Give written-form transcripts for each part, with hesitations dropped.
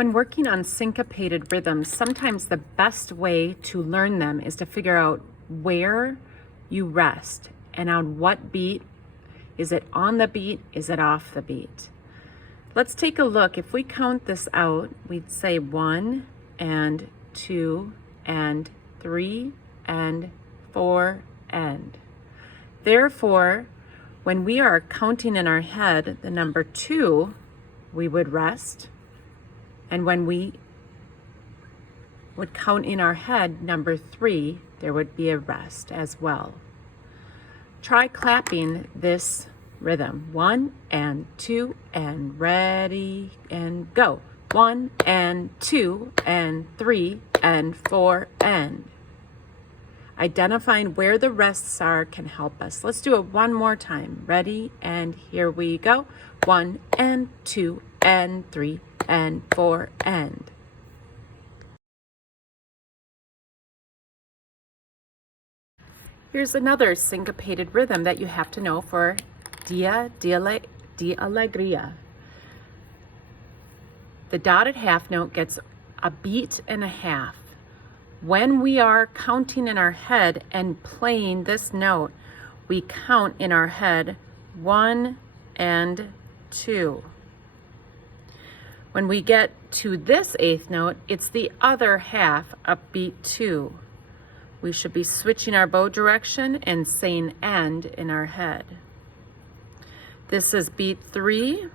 When working on syncopated rhythms, sometimes the best way to learn them is to figure out where you rest and on what beat. Is it on the beat? Is it off the beat? Let's take a look. If we count this out, we'd say 1 and 2 and 3 and 4 and. Therefore, when we are counting in our head the number 2, we would rest. And when we would count in our head number 3, there would be a rest as well. Try clapping this rhythm. 1 and 2 and ready and go. 1 and 2 and 3 and 4 and. Identifying where the rests are can help us. Let's do it one more time. Ready, and here we go. 1 and 2 and 3 and 4 and. Here's another syncopated rhythm that you have to know for Dia de Alegria. The dotted half note gets a beat and a half. When we are counting in our head and playing this note, we count in our head 1 and 2. When we get to this eighth note, it's the other half of beat 2. We should be switching our bow direction and saying end in our head. This is beat 3.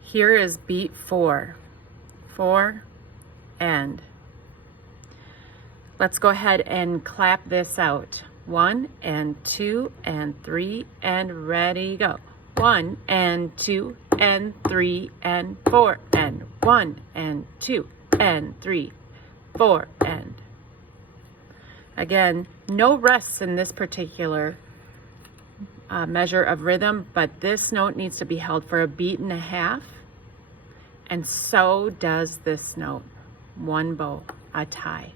Here is beat 4. 4 and. Let's go ahead and clap this out. 1 and 2 and 3 and ready, go. 1 and 2 and 3 and 4 and 1 and 2 and 3, 4 and. Again, no rests in this particular measure of rhythm, but this note needs to be held for a beat and a half, and so does this note. One bow, a tie.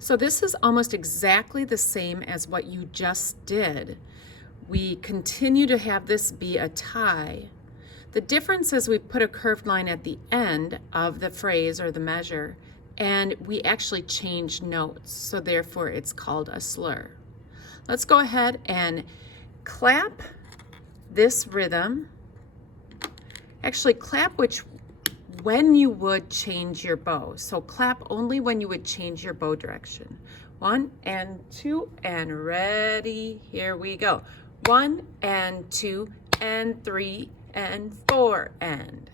So this is almost exactly the same as what you just did. We continue to have this be a tie. The difference is we put a curved line at the end of the phrase or the measure, and we actually change notes, so therefore it's called a slur. Let's go ahead and clap this rhythm. Actually, clap when you would change your bow. So clap only when you would change your bow direction. 1 and 2 and ready, here we go. 1 and 2 and 3 and 4 and.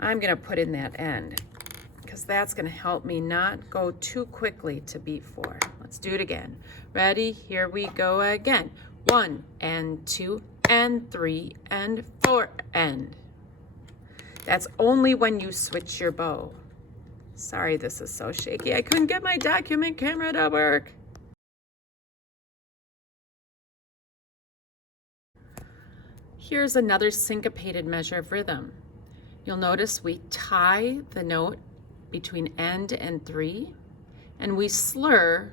I'm gonna put in that end because that's gonna help me not go too quickly to beat 4. Let's do it again. Ready, here we go again. 1 and 2 and 3 and 4 and. That's only when you switch your bow. Sorry, this is so shaky. I couldn't get my document camera to work. Here's another syncopated measure of rhythm. You'll notice we tie the note between end and 3, and we slur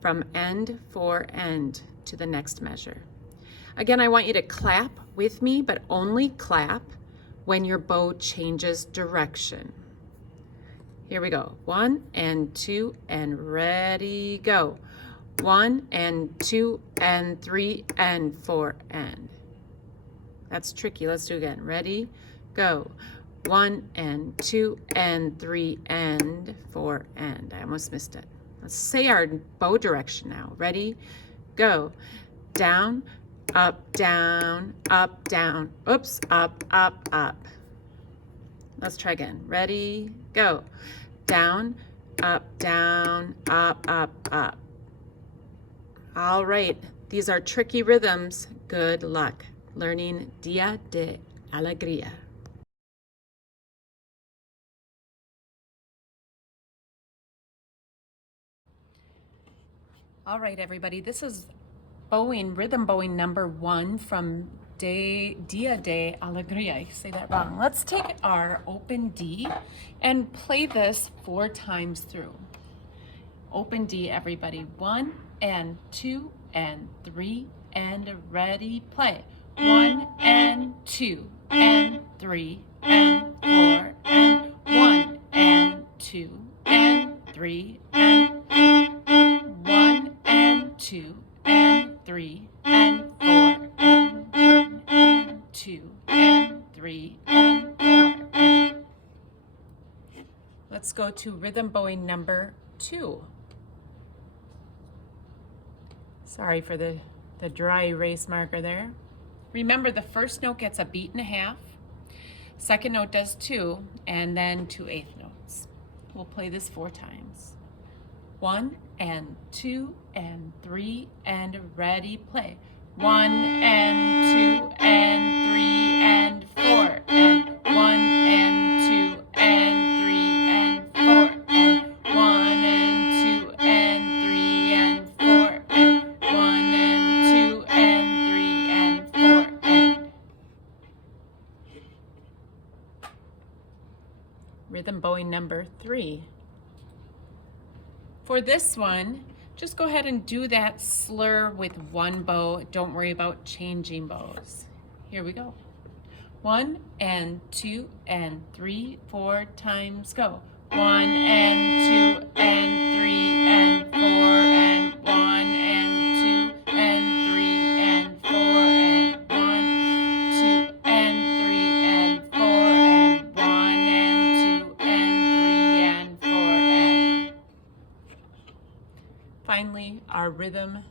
from end for end to the next measure. Again, I want you to clap with me, but only clap when your bow changes direction. Here we go. 1 and 2 and ready, go. 1 and 2 and 3 and 4 and. That's tricky. Let's do it again. Ready, go. 1 and 2 and 3 and 4 and. I almost missed it. Let's say our bow direction now. Ready, go. Down, up, down, up, down. Oops, up, up, up. Let's try again. Ready, go. Down, up, up. All right, these are tricky rhythms. Good luck learning Dia de Alegria. All right, everybody, this is rhythm bowing number 1 from Dia de Alegria. I say that wrong. Let's take our open D and play this 4 times through. Open D, everybody. 1 and 2 and 3 and ready, play. 1 and 2 and 3 and 4 and 1 and 2 and 3 and 1 and 2 and 3 and 4 and 1 and 2 and 3 and 4 and. Let's go to rhythm bowing number 2. Sorry for the dry erase marker there. Remember, the first note gets a beat and a half, second note does 2, and then 2/8 notes. We'll play this 4 times. 1 and 2 and 3 and ready, play. 1 and 2 and 3 and 4 and 1 and 2 and 3 and 4 and 1 and 2 and 3 and 4 and 1 and 2 and 3 and 4 and. Rhythm bowing number 3. For this one, just go ahead and do that slur with one bow. Don't worry about changing bows. Here we go. 1 and 2 and 3, 4 times, go. 1 and 2 and 3 and 4 and 1 and 2 and 3 and 4 and 1, 2 and 3 and 4 and 1 and 2 and 3 and 4 and. Finally, our rhythm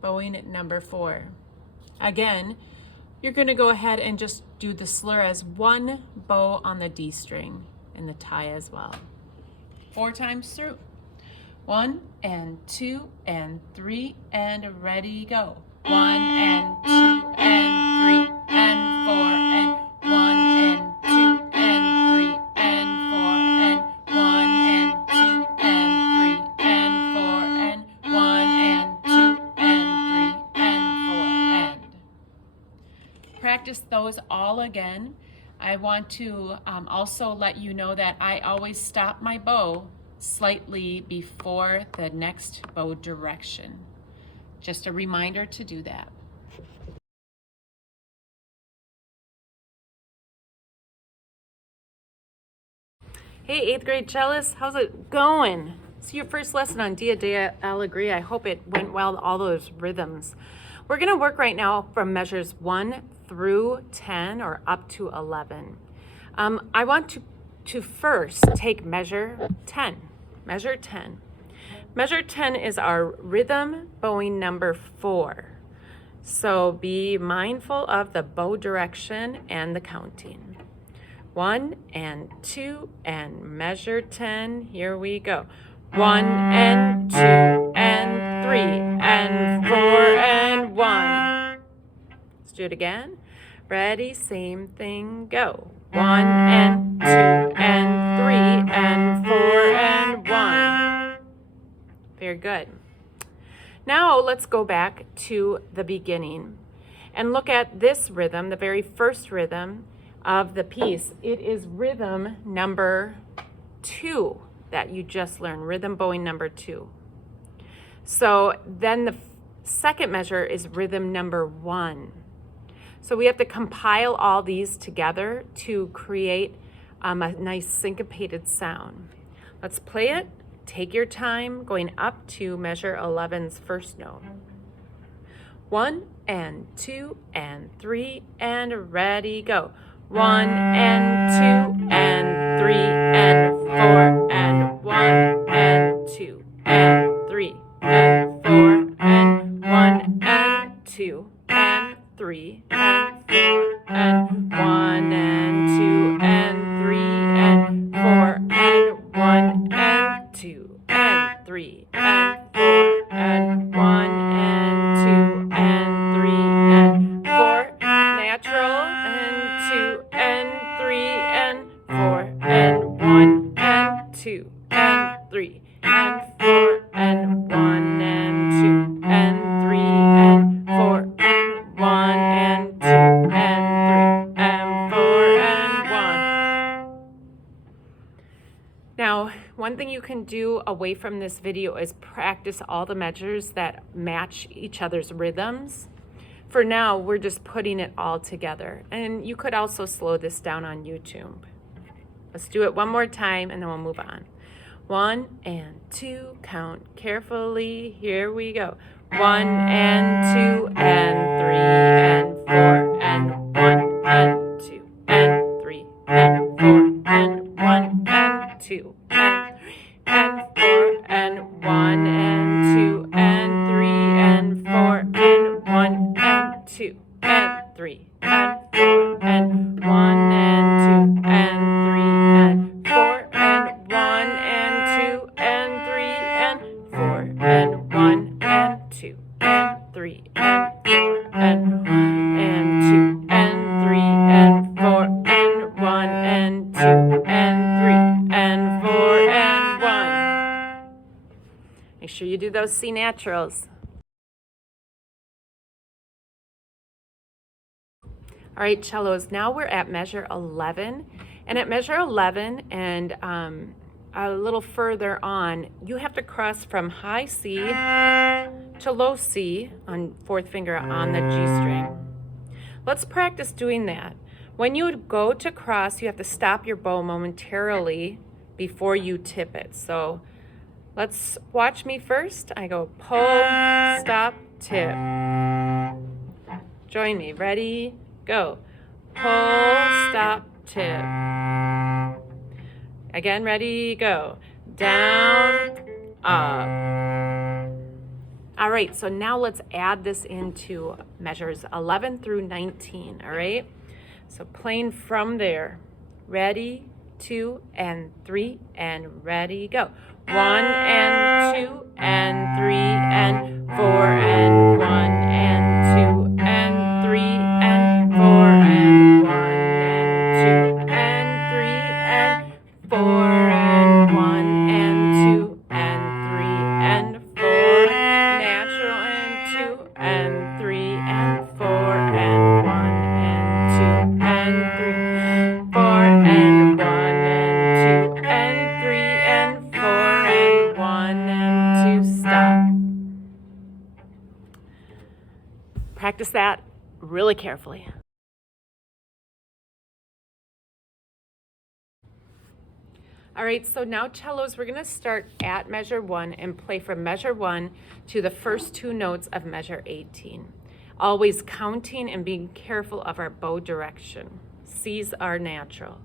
bowing at number 4. Again, you're going to go ahead and just do the slur as one bow on the D string and the tie as well. 4 times through. 1 and 2 and 3 and ready, go. 1 and 2 and 3 and 4 and 1 and 2 and 3 and 4 and 1 and 2 and 3 and 4 and 1 and 2 and 3 and 4 and. Practice those all again. I want to also let you know that I always stop my bow slightly before the next bow direction. Just a reminder to do that. Hey, 8th grade cellists, how's it going? It's your first lesson on Dia de Alegria. I hope it went well, all those rhythms. We're gonna work right now from measures 1 through 10 or up to 11. I want to first take measure 10. Measure 10. Measure 10 is our rhythm bowing number 4. So be mindful of the bow direction and the counting. 1 and 2 and measure 10. Here we go. 1 and 2 and 3 and 4 and 1. Let's do it again. Ready, same thing, go. 1 and 2 and 3 and 4 and 1. Very good. Now let's go back to the beginning and look at this rhythm, the very first rhythm of the piece. It is rhythm number 2 that you just learned, rhythm bowing number 2. So then the second measure is rhythm number 1. So we have to compile all these together to create a nice syncopated sound. Let's play it. Take your time going up to measure 11's first note. 1 and 2 and 3 and ready, go. 1 and 2 and 3 and 4 and 1 and 2 and 3 and 4 and 1 and 2 and 3 and 4 and 1 and 2 and 3 and 4 and 1 and 2 and 3 and 4 and 1 and 2 and 3 and 4. Natural and 2 and 3 and 4 and 1 and 2 and 3 and 4 and 1 and 2 and 3 and 4 and 1 and 2 and 3 and 4 and 1. Now, one thing you can do away from this video is practice all the measures that match each other's rhythms. for now, we're just putting it all together. And you could also slow this down on YouTube. Let's do it one more time and then we'll move on. 1 and 2, count carefully. Here we go. 1 and 2 and 3 and 4 and 1 and 2 and 3 and 4 and 1 and 2 and 3 and 4 and 1 and 2 and 3 and 4 and 1 and 2 and 3 and 4 and 1 and 2 and 3 and 4 and 1 and 2 and 3 and 4 and 1 and 2 and 3 and 4 and 1 and 2 and 3 and 4 and 1 and 2 and 3 and 4 and 1. Make sure you do those C naturals. All right, cellos, now we're at measure 11. And at measure 11 and a little further on, you have to cross from high C to low C on 4th finger on the G string. Let's practice doing that. When you go to cross, you have to stop your bow momentarily before you tip it. So let's watch me first. I go pull, stop, tip. Join me. Ready? Go. Pull, stop, tip. Again, ready, go. Down, up. All right, so now let's add this into measures 11 through 19, all right? So playing from there. Ready, 2 and 3 and ready, go. 1 and 2 and 3 and 4 and 1 and 2 and 3 and 4 and 1 and 2 and 3 and 4 and 1 and 2 and 3 and 4 natural and 2 and 3 and 4 and 1 and 2 and 3 4 and 1 and 2 and 3 and 4 and 1 and 2. Stop. Practice that really carefully. All right, so now cellos, we're gonna start at measure 1 and play from measure 1 to the first 2 notes of measure 18. Always counting and being careful of our bow direction. C's are natural.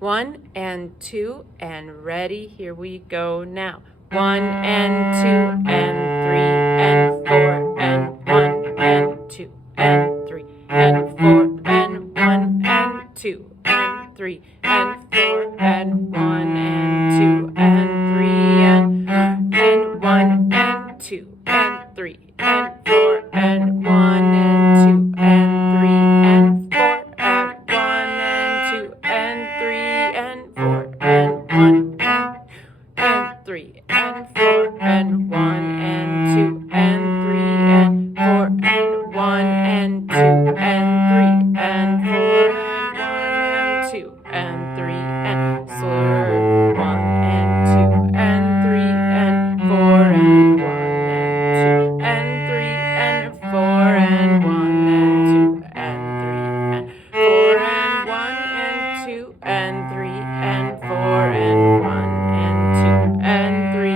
1 and 2 and ready, here we go now. 1 and 2 and 3 and 4 and 1 and 2 and 3 and 4 and 1 and 2 and 3 and 4 and 1 and 2 and 3 and 1 and 2 and 3 and 4 and 1 and 2 and 3 and 4 and 1 and 2 and 3 and 4 and 1 and 3 and 4 and 1 and 2 and 3 and 4 and 1 and 2 and 3 and 4 and 1 and 2 and 3 and slur 1 and 2 and 3 and 4 and 1 and 2 and 3 and 4 and 1 and 2 and 3 and 4 and 1 and 2 and 3 and 4 and 1 and 2 and 3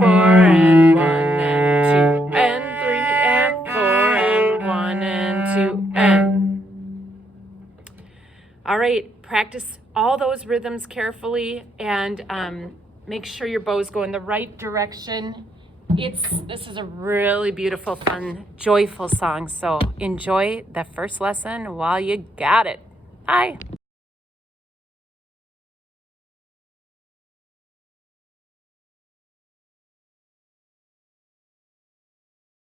4 and 1 and 2 and 3 and 4 and 1 and 2 and. All right, practice all those rhythms carefully and make sure your bows go in the right direction. This is a really beautiful, fun, joyful song. So enjoy the first lesson while you got it. Bye.